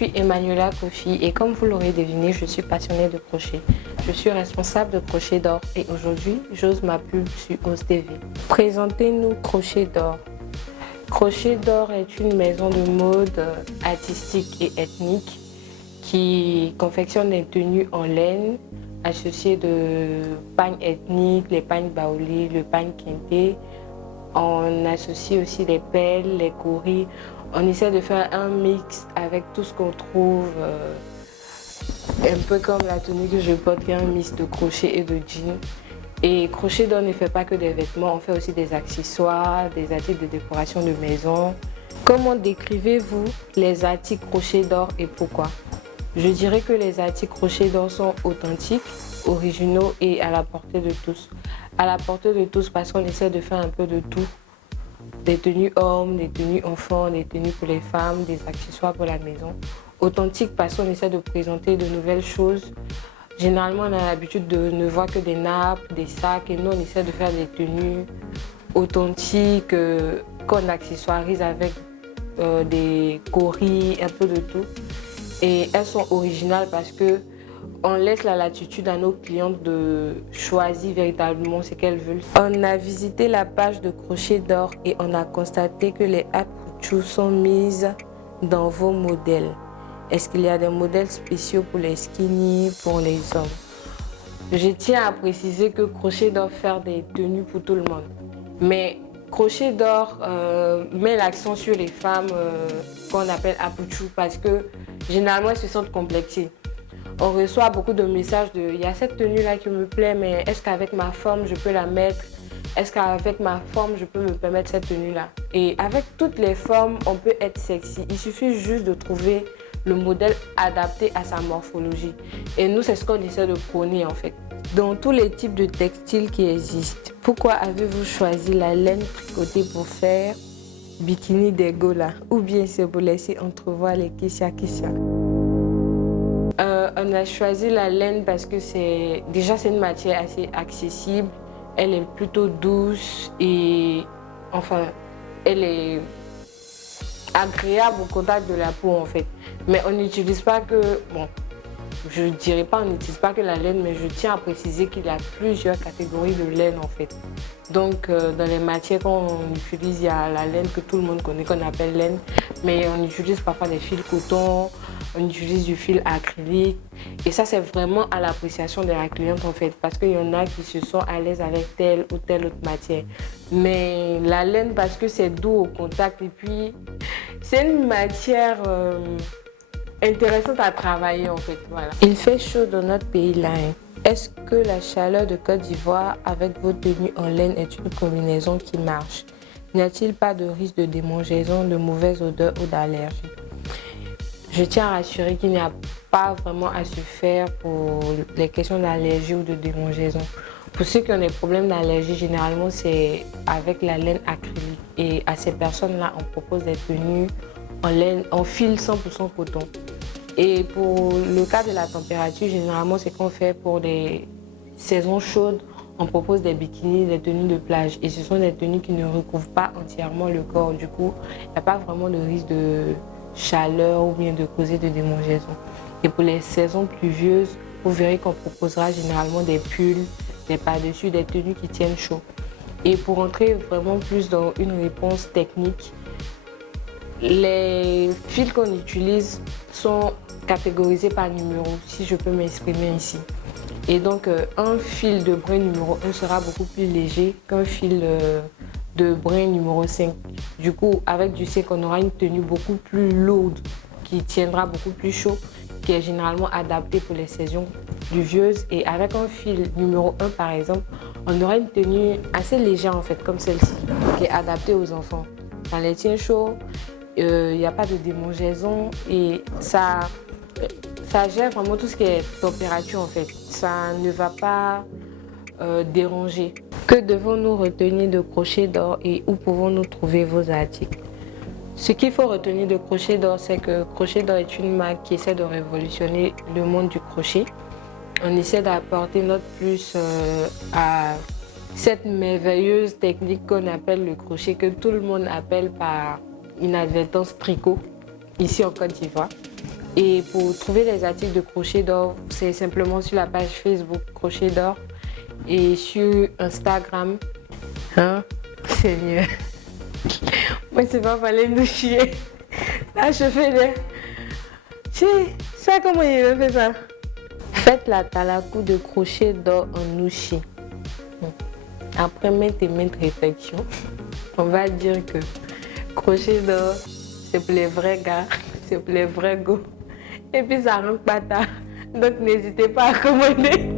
suis Emmanuela Kofi et comme vous l'aurez deviné, je suis passionnée de crochet. Je suis responsable de Crochet d'Or et aujourd'hui, j'ose ma pub sur Ose TV. Présentez-nous Crochet d'Or. Crochet d'Or est une maison de mode artistique et ethnique qui confectionne des tenues en laine associées de pagnes ethniques, les pagnes baoulés, le pagne quinté. On associe aussi les pelles, les coris. On essaie de faire un mix avec tout ce qu'on trouve, un peu comme la tenue que je porte, qui est un mix de crochet et de jean. Et Crochet d'Or ne fait pas que des vêtements, on fait aussi des accessoires, des articles de décoration de maison. Comment décrivez-vous les articles Crochet d'Or et pourquoi? Je dirais que les articles Crochet d'Or sont authentiques, originaux et à la portée de tous. À la portée de tous parce qu'on essaie de faire un peu de tout. Des tenues hommes, des tenues enfants, des tenues pour les femmes, des accessoires pour la maison. Authentique parce qu'on essaie de présenter de nouvelles choses. Généralement, on a l'habitude de ne voir que des nappes, des sacs et nous, on essaie de faire des tenues authentiques qu'on accessoirise avec des coris, un peu de tout. Et elles sont originales parce que on laisse la latitude à nos clientes de choisir véritablement ce qu'elles veulent. On a visité la page de Crochet d'Or et on a constaté que les apouchous sont mises dans vos modèles. Est-ce qu'il y a des modèles spéciaux pour les skinny, pour les hommes? Je tiens à préciser que Crochet d'Or fait des tenues pour tout le monde. Mais Crochet d'Or met l'accent sur les femmes qu'on appelle apouchous parce que généralement elles se sentent complexées. On reçoit beaucoup de messages de « il y a cette tenue-là qui me plaît, mais est-ce qu'avec ma forme, je peux la mettre? Est-ce qu'avec ma forme, je peux me permettre cette tenue-là » Et avec toutes les formes, on peut être sexy. Il suffit juste de trouver le modèle adapté à sa morphologie. Et nous, c'est ce qu'on essaie de prôner en fait. Dans tous les types de textiles qui existent, pourquoi avez-vous choisi la laine tricotée pour faire bikini des golas? Ou bien c'est pour laisser entrevoir les kissia? On a choisi la laine parce que c'est une matière assez accessible. Elle est plutôt douce et enfin, elle est agréable au contact de la peau en fait. Mais on n'utilise pas que, bon, je ne dirais pas on n'utilise pas que la laine, mais je tiens à préciser qu'il y a plusieurs catégories de laine en fait. Donc dans les matières qu'on utilise, il y a la laine que tout le monde connaît, qu'on appelle laine, mais on utilise parfois des fils coton, on utilise du fil acrylique et ça c'est vraiment à l'appréciation de la cliente en fait parce qu'il y en a qui se sont à l'aise avec telle ou telle autre matière. Mais la laine parce que c'est doux au contact et puis c'est une matière intéressante à travailler en fait. Voilà. Il fait chaud dans notre pays là. Est-ce que la chaleur de Côte d'Ivoire avec vos tenues en laine est une combinaison qui marche? N'y a-t-il pas de risque de démangeaison, de mauvaise odeur ou d'allergie? Je tiens à rassurer qu'il n'y a pas vraiment à se faire pour les questions d'allergie ou de démangeaison. Pour ceux qui ont des problèmes d'allergie, généralement c'est avec la laine acrylique. Et à ces personnes-là, on propose des tenues en laine, en fil 100% coton. Et pour le cas de la température, généralement c'est qu'on fait pour des saisons chaudes, on propose des bikinis, des tenues de plage. Et ce sont des tenues qui ne recouvrent pas entièrement le corps. Du coup, il n'y a pas vraiment de risque de chaleur ou bien de causer de démangeaison. Et pour les saisons pluvieuses, vous verrez qu'on proposera généralement des pulls, des par-dessus, des tenues qui tiennent chaud. Et pour entrer vraiment plus dans une réponse technique, les fils qu'on utilise sont catégorisés par numéro, si je peux m'exprimer ici. Et donc, un fil de brin numéro 1 sera beaucoup plus léger qu'un fil de brin numéro 5. Du coup, avec du 5, on aura une tenue beaucoup plus lourde qui tiendra beaucoup plus chaud, qui est généralement adaptée pour les saisons pluvieuses. Et avec un fil numéro 1, par exemple, on aura une tenue assez légère en fait, comme celle-ci, qui est adaptée aux enfants. Ça les tient chaud. Il n'y a pas de démangeaison et ça gère vraiment tout ce qui est température en fait. Ça ne va pas déranger. Que devons-nous retenir de Crochet d'Or et où pouvons-nous trouver vos articles? Ce qu'il faut retenir de Crochet d'Or, c'est que Crochet d'Or est une marque qui essaie de révolutionner le monde du crochet. On essaie d'apporter notre plus à cette merveilleuse technique qu'on appelle le crochet, que tout le monde appelle par inadvertance tricot, ici en Côte d'Ivoire. Et pour trouver les articles de Crochet d'Or, c'est simplement sur la page Facebook Crochet d'Or et sur Instagram. Hein? Seigneur. Moi, c'est pas fallait nous chier. Là, je fais des... Ça, comment il fait ça? Faites la talakou de Crochet d'Or en Ushi. Après maintes et maintes réflexions, on va dire que Crochet d'Or, c'est pour les vrais gars, c'est pour les vrais go. Et puis ça rentre pas tard. Donc n'hésitez pas à commander.